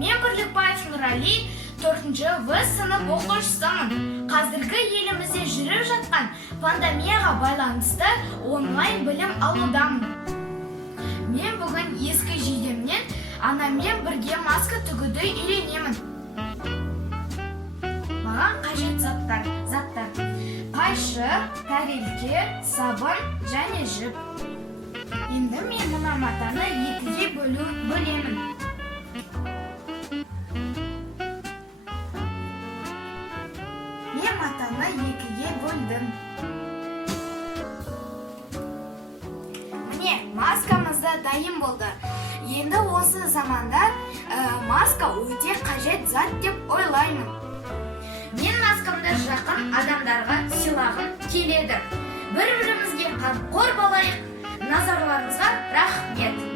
Мен Бірлікбаев Нұрали 4-ші В сынып оқушысымын. Қазіргі елімізде жүріп жатқан пандемияға байланысты онлайн білім алудамын. Мен бүгін ескі жейдемнен анаммен бірге маска тігуді үйренемін. Маған қажет заттар. Қайшы, тәрелке, сабын және жіп. Енді мен мына матаны екіге бөлемін. Мен матаны екіге бөлдім. Міне, маскамызда дайын болды. Енді осы заманда маска өте қажет зат деп ойлаймын. Мен маскамды жақын адамдарға сыйлағым келеді. Бір-бірімізге қамқор болайық. Назарларыңызға рахмет.